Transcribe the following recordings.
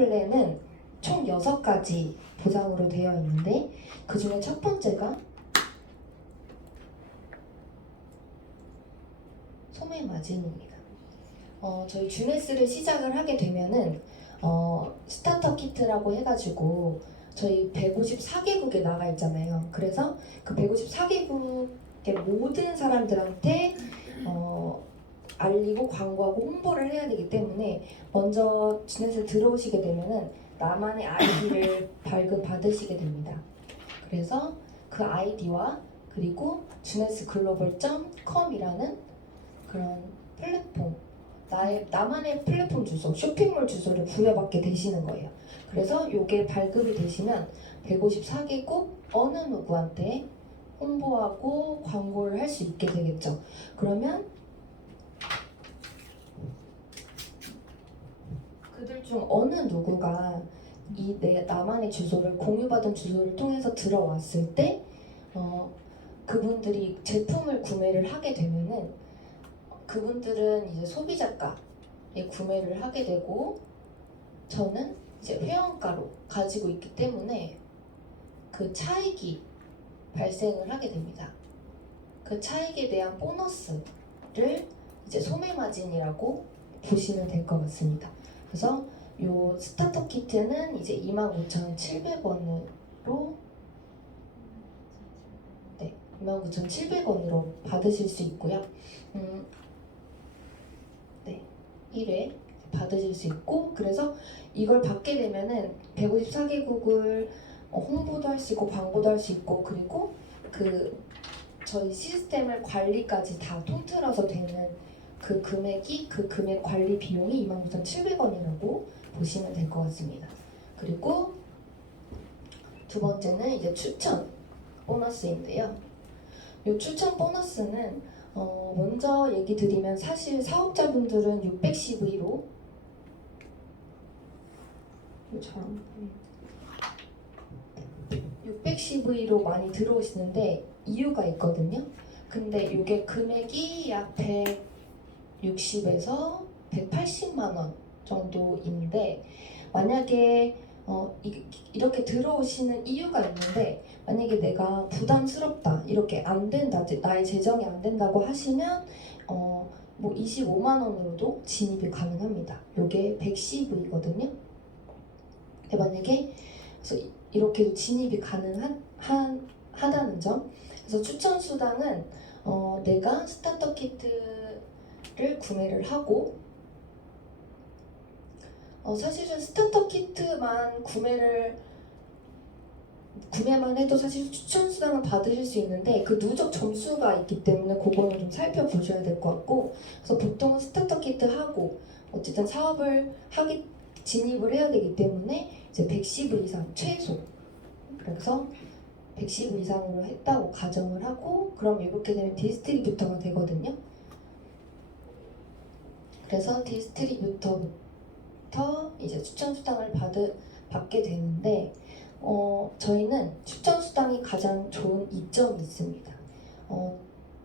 플랜은 총 6가지 보장으로 되어 있는데 그 중에 첫 번째가 소매 마진입니다. 저희 주네스를 시작을 하게 되면은 스타터 키트라고 해가지고 저희 154개국에 나가 있잖아요. 그래서 그 154개국의 모든 사람들한테 알리고 광고하고 홍보를 해야 되기 때문에 먼저 주넷에 들어오시게 되면은 나만의 아이디를 발급받으시게 됩니다. 그래서 그 아이디와 그리고 주네스글로벌.com이라는 그런 플랫폼, 나만의 플랫폼 주소, 쇼핑몰 주소를 부여받게 되시는 거예요. 그래서 이게 발급이 되시면 154개국 어느 누구한테 홍보하고 광고를 할 수 있게 되겠죠. 그러면 그들 중 어느 누구가 나만의 주소를 공유받은 주소를 통해서 들어왔을 때 그분들이 제품을 구매를 하게 되면은 그분들은 이제 소비자가에 구매를 하게 되고 저는 이제 회원가로 가지고 있기 때문에 그 차익이 발생을 하게 됩니다. 그 차익에 대한 보너스를 이제 소매 마진이라고 보시면 될 것 같습니다. 그래서 요 스타터 키트는 이제 25,700원으로 29,700원으로 받으실 수 있고요. 1회 받으실 수 있고, 그래서 이걸 받게 되면은 154개국을 홍보도 할 수 있고 광고도 할 수 있고, 그리고 저희 시스템을 관리까지 다 통틀어서 되는 그 금액 관리 비용이 29,700원이라고 보시면 될 것 같습니다. 그리고 두 번째는 이제 추천 보너스인데요. 이 추천 보너스는 먼저 얘기 드리면 사실 사업자분들은 610V로 610V로 많이 들어오시는데 이유가 있거든요. 근데 이게 금액이 약 160에서 180만 원 정도인데 만약에 이렇게 들어오시는 이유가 있는데 만약에 내가 부담스럽다, 이렇게 안 된다, 나의 재정이 안 된다고 하시면 뭐 25만 원으로도 진입이 가능합니다. 이게 110V거든요. 만약에 그래서 이렇게도 진입이 가능하다는 점. 그래서 추천 수당은 내가 스타터 키트를 구매를 하고 사실은 스타터 키트만 구매만 해도 사실 추천 수당을 받으실 수 있는데 그 누적 점수가 있기 때문에 그거는 좀 살펴보셔야 될 것 같고, 그래서 보통은 스타터 키트 하고 어쨌든 사업을 진입을 해야 되기 때문에 이제 110을 이상 최소, 그래서 110을 이상으로 했다고 가정을 하고 그럼 이렇게 되면 디스트리뷰터가 되거든요. 그래서 디스트리뷰터부터 이제 추천 수당을 받게 되는데 저희는 추천 수당이 가장 좋은 이점이 있습니다.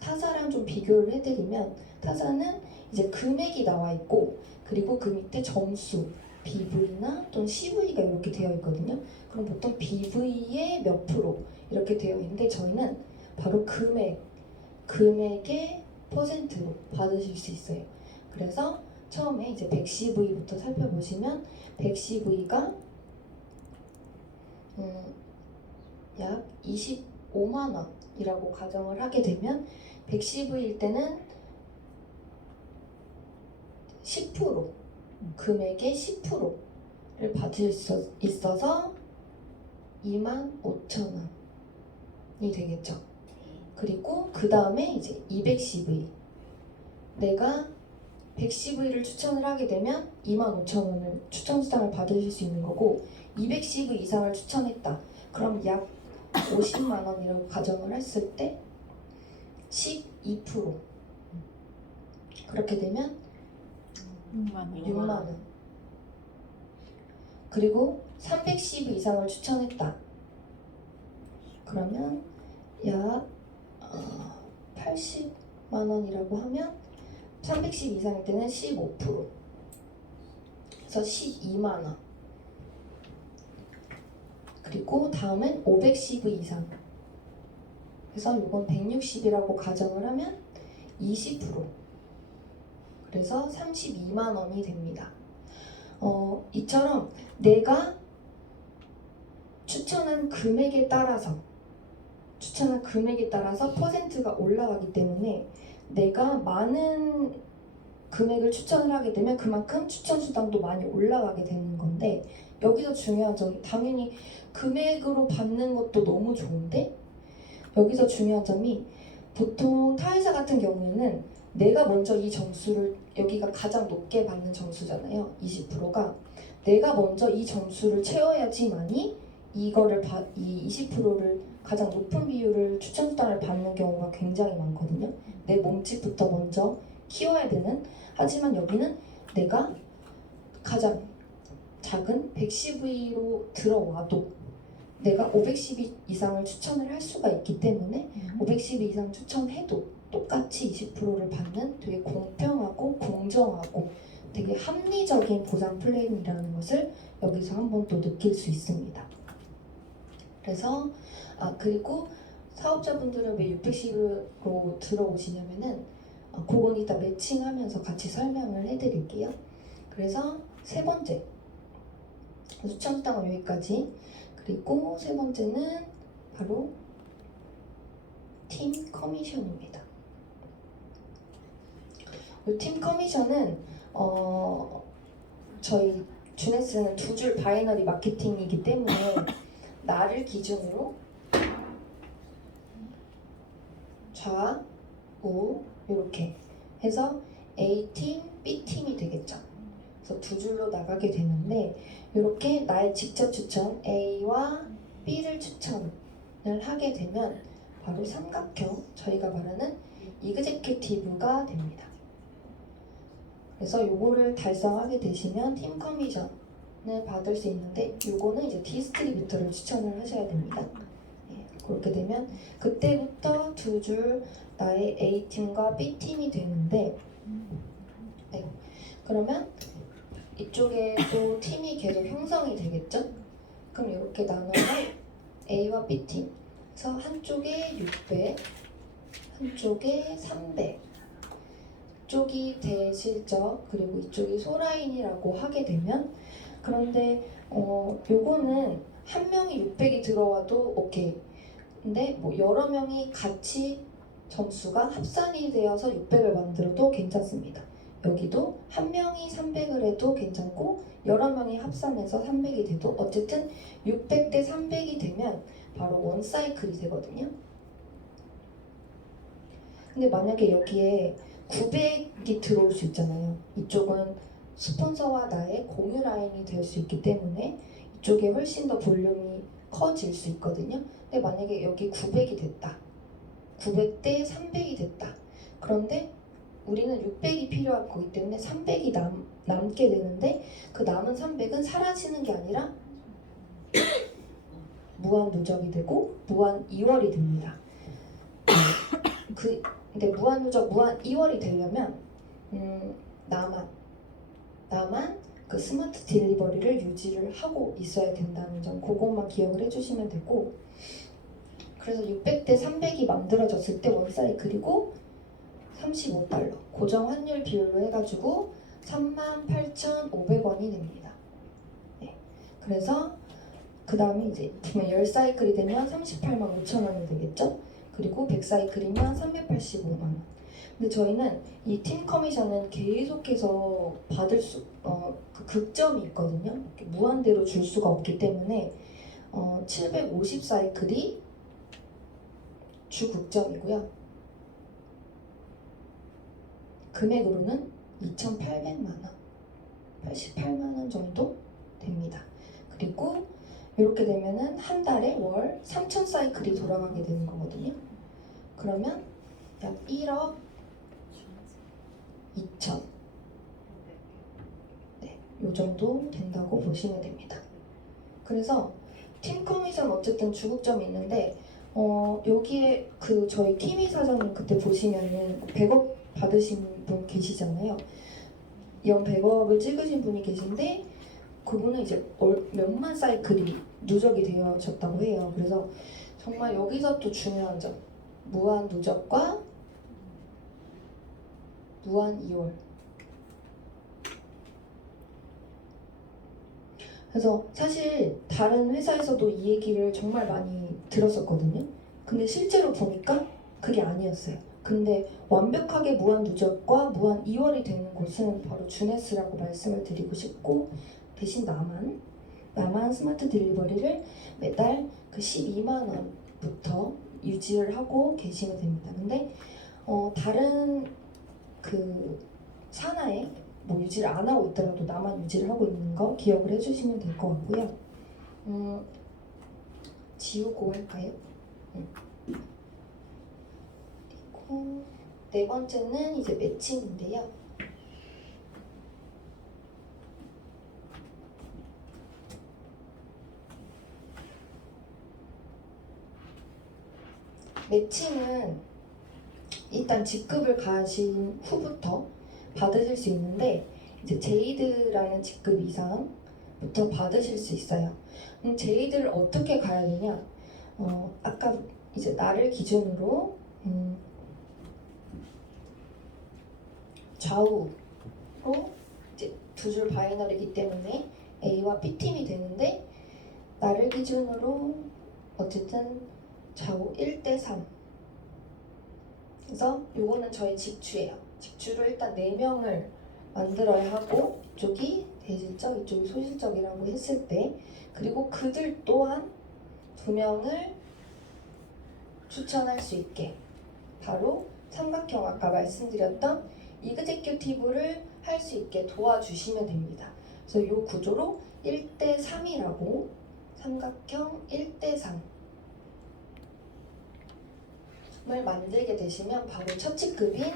타사랑 좀 비교를 해드리면 타사는 이제 금액이 나와 있고 그리고 그 밑에 점수 BV나 또는 CV가 이렇게 되어 있거든요. 그럼 보통 BV의 몇 프로 이렇게 되어 있는데 저희는 바로 금액의 퍼센트로 받으실 수 있어요. 그래서 처음에 이제 110V부터 살펴보시면 110V가 약 25만 원이라고 가정을 하게 되면 110V일 때는 10% 금액의 10%를 받을 수 있어서 25,000원이 되겠죠. 그리고 그 다음에 이제 210V, 내가 110V를 추천을 하게 되면 25,000원을 추천 수당을 받으실 수 있는 거고 210V 이상을 추천했다. 그럼 약 50만 원이라고 가정을 했을 때 12% 그렇게 되면 6만 원. 그리고 310V 이상을 추천했다. 그러면 약 80만 원이라고 하면 310 이상일 때는 15%. 그래서 12만 원. 그리고 다음은 510 이상. 그래서 이건 160이라고 가정을 하면 20%. 그래서 32만 원이 됩니다. 이처럼 내가 추천한 금액에 따라서 퍼센트가 올라가기 때문에 내가 많은 금액을 추천을 하게 되면 그만큼 추천 수당도 많이 올라가게 되는 건데, 여기서 중요한 점이, 당연히 금액으로 받는 것도 너무 좋은데 여기서 중요한 점이, 보통 타회사 같은 경우에는 내가 먼저 이 점수를, 여기가 가장 높게 받는 점수잖아요. 20%가 내가 먼저 이 점수를 채워야지만이 이거를 이 20%를 가장 높은 비율을 추천 수당을 받는 경우가 굉장히 많거든요. 내 몸집부터 먼저 키워야 되는. 하지만 여기는 내가 가장 작은 110위로 들어와도 내가 510위 이상을 추천을 할 수가 있기 때문에 510위 이상 추천해도 똑같이 20%를 받는 되게 공평하고 공정하고 되게 합리적인 보상 플랜이라는 것을 여기서 한번 또 느낄 수 있습니다. 그래서 그리고 사업자분들은 왜 610으로 들어오시냐면은 그건 이따 매칭하면서 같이 설명을 해드릴게요. 그래서 세 번째, 추천 수당은 여기까지. 그리고 세 번째는 바로 팀 커미션입니다. 이 팀 커미션은 저희 주네스는 두 줄 바이너리 마케팅이기 때문에 나를 기준으로 좌우 이렇게 해서 A팀, B팀이 되겠죠. 그래서 두 줄로 나가게 되는데, 이렇게 나의 직접 추천 A와 B를 추천을 하게 되면 바로 삼각형, 저희가 말하는 이그제큐티브가 됩니다. 그래서 요거를 달성하게 되시면 팀 커미션을 받을 수 있는데, 요거는 이제 디스트리뷰터를 추천을 하셔야 됩니다. 그렇게 되면 그때부터 두 줄 나의 A팀과 B팀이 되는데, 그러면 이쪽에 또 팀이 계속 형성이 되겠죠? 그럼 이렇게 나눠서 A와 B팀, 그래서 한쪽에 600, 한쪽에 300, 이쪽이 대실적, 그리고 이쪽이 소라인이라고 하게 되면, 그런데 요거는 한 명이 600이 들어와도 오케이. 근데 뭐 여러 명이 같이 점수가 합산이 되어서 600을 만들어도 괜찮습니다. 여기도 한 명이 300을 해도 괜찮고 여러 명이 합산해서 300이 돼도 어쨌든 600대 300이 되면 바로 원 사이클이 되거든요. 근데 만약에 여기에 900이 들어올 수 있잖아요. 이쪽은 스폰서와 나의 공유 라인이 될 수 있기 때문에 이쪽에 훨씬 더 볼륨이 커질 수 있거든요. 근데 만약에 여기 900이 됐다. 900대 300이 됐다. 그런데 우리는 600이 필요할 거기 때문에 300이 남게 되는데, 그 남은 300은 사라지는 게 아니라 무한 누적이 되고 무한 이월이 됩니다. 근데 무한 누적, 무한 이월이 되려면 나만 그 스마트 딜리버리를 유지를 하고 있어야 된다는 점, 그것만 기억을 해주시면 되고, 그래서 600대 300이 만들어졌을 때 원사이클이고 35달러 고정 환율 비율로 해가지고 38,500원이 됩니다. 네. 그래서 그 다음에 이제 10사이클이 되면 38만5천원이 되겠죠. 그리고 100사이클이면 385만원. 근데 저희는 이 팀 커미션은 계속해서 받을 그 극점이 있거든요. 무한대로 줄 수가 없기 때문에 750사이클이 주 극점이고요. 금액으로는 2,800만원, 88만원 정도 됩니다. 그리고 이렇게 되면은 한 달에 월 3,000사이클이 돌아가게 되는 거거든요. 그러면 약 1억 2천, 네, 요 정도 된다고 보시면 됩니다. 그래서 팀 커미션 어쨌든 주극점이 있는데, 여기에 그 저희 키미 사장님 그때 보시면은 100억 받으신 분 계시잖아요. 연 100억을 찍으신 분이 계신데, 그분은 이제 몇만 사이클이 누적이 되어졌다고 해요. 그래서 정말 여기서 또 중요한 점, 무한 누적과 무한 이월. 그래서 사실 다른 회사에서도 이 얘기를 정말 많이 들었었거든요. 근데 실제로 보니까 그게 아니었어요. 근데 완벽하게 무한 누적과 무한 이월이 되는 곳은 바로 주네스라고 말씀을 드리고 싶고, 대신 나만 스마트 딜리버리를 매달 그 12만 원부터 유지를 하고 계시면 됩니다. 근데 다른 그 산하에 뭐 유지를 안 하고 있더라도 나만 유지를 하고 있는 거 기억을 해주시면 될 것 같고요. 지우고 할까요? 그리고 네 번째는 이제 매칭인데요. 매칭은 일단 직급을 가신 후부터 받으실 수 있는데, 이제 제이드라는 직급 이상부터 받으실 수 있어요. 제이드를 어떻게 가야 되냐? 아까 이제 나를 기준으로 좌우로 이제 두 줄 바이너리이기 때문에 A와 B 팀이 되는데, 나를 기준으로 어쨌든 좌우 1대3. 그래서 요거는 저희 직추예요. 직추를 일단 4명을 만들어야 하고, 이쪽이 대실적, 이쪽이 소실적이라고 했을 때, 그리고 그들 또한 2명을 추천할 수 있게 바로 삼각형 아까 말씀드렸던 이그제큐티브를 할 수 있게 도와주시면 됩니다. 그래서 이 구조로 1대3이라고, 삼각형 1대3 을 만들게 되시면 바로 첫 직급인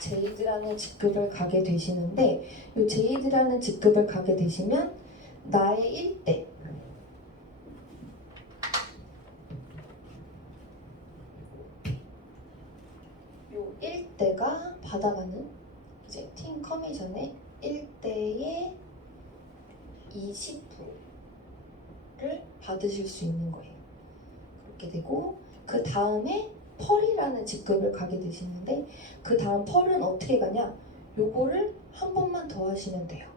제이드라는 직급을 가게 되시는데, 이 제이드라는 직급을 가게 되시면 나의 1대, 요 1대가 받아가는 이제 팀 커미션의 1대의 20%를 받으실 수 있는 거예요. 그렇게 되고, 그 다음에 펄이라는 직급을 가게 되시는데, 그 다음 펄은 어떻게 가냐? 요거를 한 번만 더 하시면 돼요.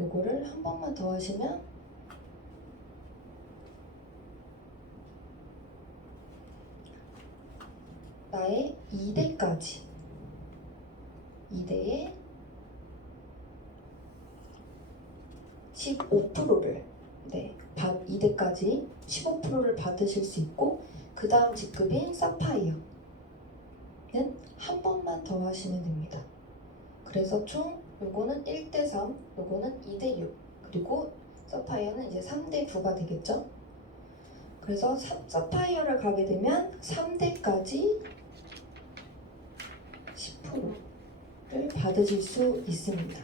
요거를 한 번만 더 하시면 나의 2대까지, 2대의 15%를 2대까지 15%를 받으실 수 있고, 그 다음 직급인 사파이어는 한 번만 더 하시면 됩니다. 그래서 총 요거는 1대3, 요거는 2대6, 그리고 사파이어는 이제 3대9가 되겠죠. 그래서 사파이어를 가게 되면 3대까지 10%를 받으실 수 있습니다.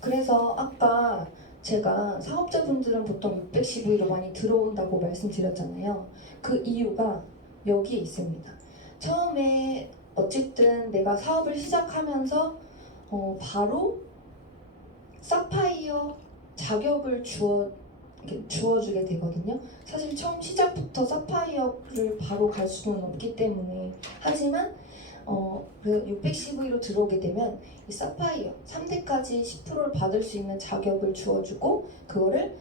그래서 아까 제가 사업자분들은 보통 612로 많이 들어온다고 말씀드렸잖아요. 그 이유가 여기에 있습니다. 처음에 어쨌든 내가 사업을 시작하면서 바로 사파이어 자격을 주어주게 되거든요. 사실 처음 시작부터 사파이어를 바로 갈 수는 없기 때문에, 하지만 610V로 들어오게 되면 이 사파이어 3대까지 10%를 받을 수 있는 자격을 주어주고, 그거를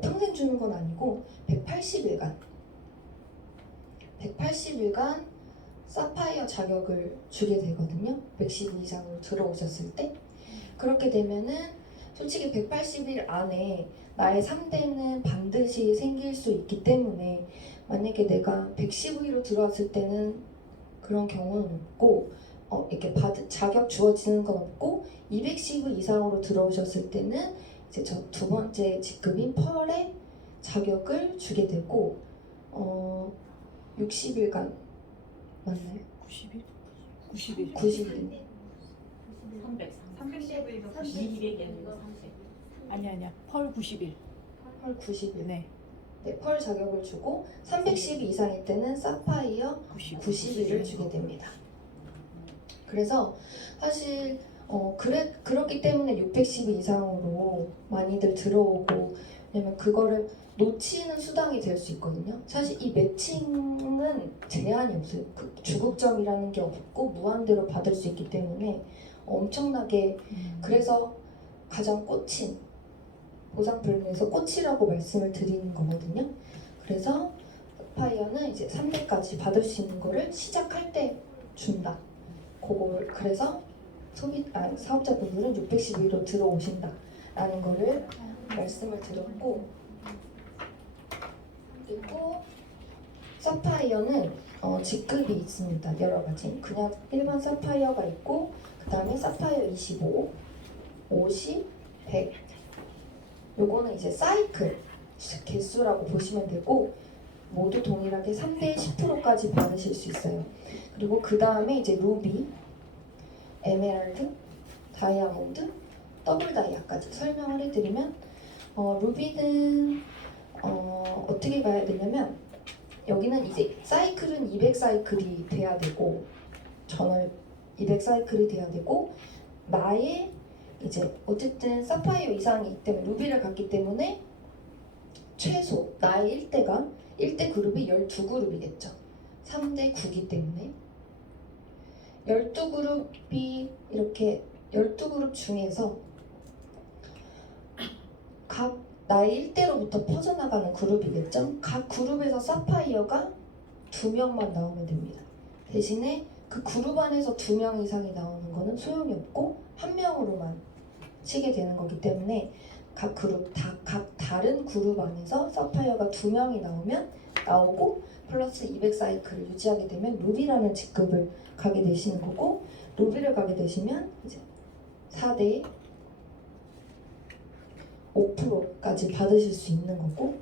평생 주는 건 아니고 180일간 사파이어 자격을 주게 되거든요. 110일 이상으로 들어오셨을 때. 그렇게 되면은 솔직히 180일 안에 나의 3대는 반드시 생길 수 있기 때문에, 만약에 내가 115일로 들어왔을 때는 그런 경우는 없고, 이렇게 자격 주어지는 건 없고, 210일 이상으로 들어오셨을 때는 이제 저 두 번째 직급인 펄의 자격을 주게 되고, 60일간 맞나요? 90일? 90일. 90일. 310일도 200일. 아니야. 펄 90일. 펄 90일. 네. 네, 펄 자격을 주고 310일 이상일 때는 사파이어 90일을 주게 됩니다. 그래서 사실 그렇기 때문에 610 이상으로 많이들 들어오고, 왜냐면 그거를 놓치는 수당이 될 수 있거든요. 사실 이 매칭은 제한이 없어요. 그 주국점이라는 게 없고 무한대로 받을 수 있기 때문에 엄청나게, 그래서 가장 꽂힌 보상 플랜에서 꽂히라고 말씀을 드리는 거거든요. 그래서 사파이어는 이제 3대까지 받을 수 있는 거를 시작할 때 준다. 그걸 그래서 사업자분들은 612로 들어오신다라는 거를 말씀을 드렸고, 그리고 사파이어는 직급이 있습니다. 여러 가지. 그냥 일반 사파이어가 있고, 그 다음에 사파이어 25, 50, 100. 요거는 이제 사이클 개수라고 보시면 되고, 모두 동일하게 3대 10%까지 받으실 수 있어요. 그리고 그 다음에 이제 루비, 에메랄드, 다이아몬드, 더블 다이아까지 설명을 해드리면, 루비는 어떻게 가야 되냐면, 여기는 이제 사이클은 200 사이클이 돼야 되고, 전월 200 사이클이 돼야 되고, 나의 이제 어쨌든 사파이어 이상이기 때문에 루비를 갔기 때문에 최소 나의 1대 그룹이 12그룹이겠죠. 3대 9기 때문에 12그룹이 이렇게 12그룹 중에서 각 나의 1대로부터 퍼져나가는 그룹이겠죠. 각 그룹에서 사파이어가 2명만 나오면 됩니다. 대신에 그 그룹 안에서 2명 이상이 나오는 거는 소용이 없고 1명으로만 치게 되는 거기 때문에 각 다른 그룹 안에서 사파이어가 2명이 나오고 플러스 200 사이클을 유지하게 되면 루비라는 직급을 가게 되시는 거고, 루비를 가게 되시면 이제 4대 5%까지 받으실 수 있는 거고,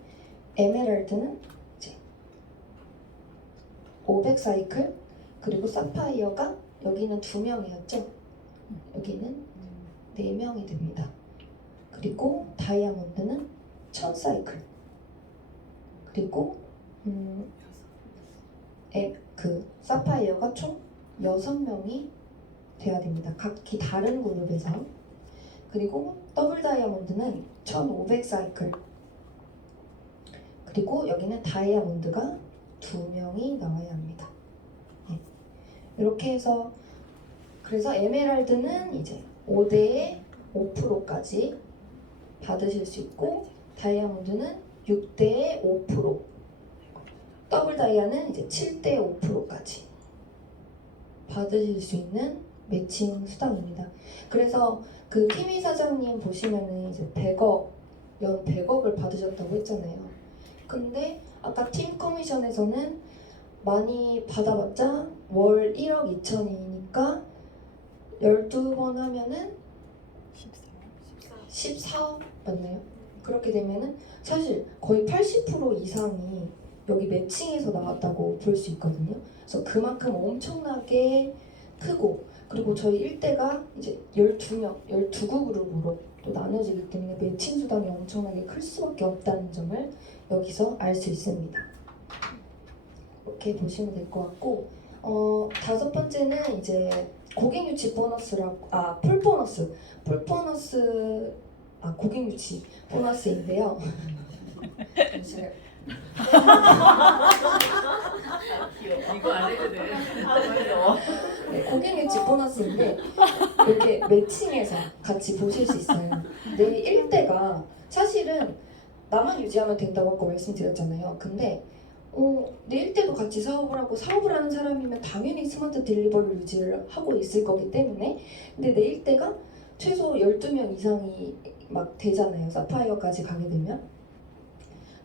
에메랄드는 이제 500 사이클, 그리고 사파이어가 여기는 2명이었죠. 여기는 4명이 됩니다. 그리고 다이아몬드는 1000 사이클. 그리고 그 사파이어가 총 6명이 돼야 됩니다. 각기 다른 그룹에서. 그리고 더블 다이아몬드는 1500 사이클. 그리고 여기는 다이아몬드가 2명이 나와야 합니다. 네. 이렇게 해서 그래서 에메랄드는 이제 5대에 5%까지 받으실 수 있고, 다이아몬드는 6대에 5%, 더블 다이아는 이제 7대에 5%까지 받으실 수 있는 매칭 수당입니다. 그래서 그 키미 사장님 보시면은 이제 100억, 연 100억을 받으셨다고 했잖아요. 근데 아까 팀 커미션에서는 많이 받아봤자 월 1억 2천이니까 12번 하면은 14억 맞나요? 그렇게 되면은 사실 거의 80% 이상이 여기 매칭에서 나왔다고 볼 수 있거든요. 그래서 그만큼 엄청나게 크고, 그리고 저희 1대가 이제 12그룹으로 또 나눠지기 때문에 매칭 수당이 엄청나게 클 수밖에 없다는 점을 여기서 알 수 있습니다. 이렇게 보시면 될 것 같고, 5번째는 이제 고객 유치 보너스라고, 고객 유치 보너스인데요. 잠시만요. 이거 안 해도 돼. 네, 고객 유치 보너스인데 이렇게 매칭해서 같이 보실 수 있어요. 내 1대가 사실은 나만 유지하면 된다고 아까 말씀드렸잖아요. 근데 내 1대도 같이 사업을 하는 사람이면 당연히 스마트 딜리버리 유지를 하고 있을 거기 때문에, 근데 내 1대가 최소 12명 이상이 막 되잖아요. 사파이어까지 가게 되면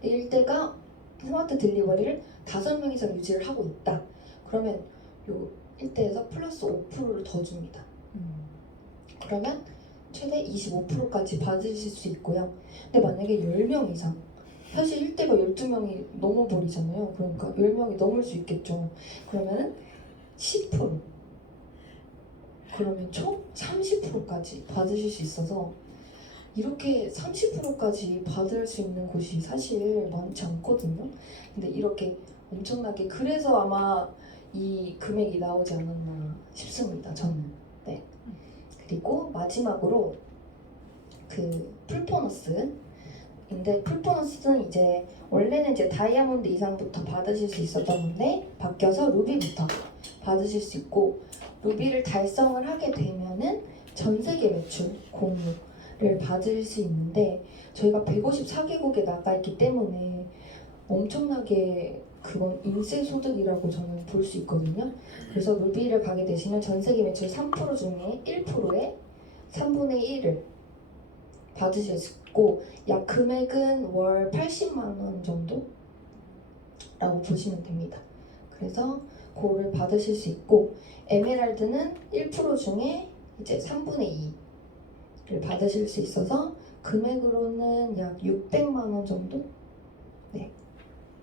내 1대가 스마트 딜리버리를 5명 이상 유지를 하고 있다. 그러면 요 1대에서 플러스 5%를 더 줍니다. 그러면 최대 25%까지 받으실 수 있고요. 근데 만약에 10명 이상, 사실 1대가 12명이 넘어버리잖아요. 그러니까 10명이 넘을 수 있겠죠. 그러면 10%, 그러면 총 30%까지 받으실 수 있어서, 이렇게 30%까지 받을 수 있는 곳이 사실 많지 않거든요. 근데 이렇게 엄청나게, 그래서 아마 이 금액이 나오지 않았나 싶습니다. 저는. 네. 그리고 마지막으로 그 풀보너스인데 풀보너스는 이제 원래는 이제 다이아몬드 이상부터 받으실 수 있었던 건데 바뀌어서 루비부터 받으실 수 있고 루비를 달성을 하게 되면은 전 세계 매출 공유를 받을 수 있는데 저희가 154개국에 나가 있기 때문에 엄청나게 그건 인세 소득이라고 저는 볼 수 있거든요. 그래서 루비를 가게 되시면 전 세계 매출 3% 중에 1%의 3분의 1을 받으실 수 있고 약 금액은 월 80만 원 정도라고 보시면 됩니다. 그래서 그거를 받으실 수 있고 에메랄드는 1% 중에 이제 3분의 2를 받으실 수 있어서 금액으로는 약 600만 원 정도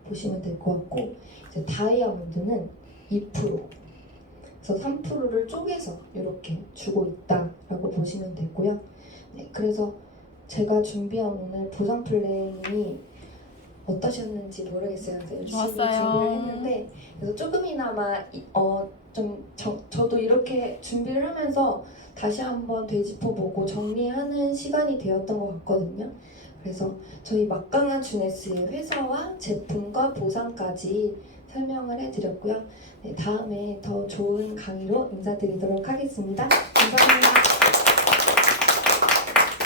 보시면 될 것 같고 이제 다이아몬드는 2% 그래서 3%를 쪼개서 이렇게 주고 있다라고 보시면 되고요. 네, 그래서 제가 준비한 오늘 보상 플랜이 어떠셨는지 모르겠어요. 그래서 열심히 좋았어요. 준비를 했는데 그래서 조금이나마 저도 이렇게 준비를 하면서 다시 한번 되짚어보고 정리하는 시간이 되었던 것 같거든요. 그래서 저희 막강한 주네스의 회사와 제품과 보상까지 설명을 해드렸고요. 네, 다음에 더 좋은 강의로 인사드리도록 하겠습니다. 감사합니다.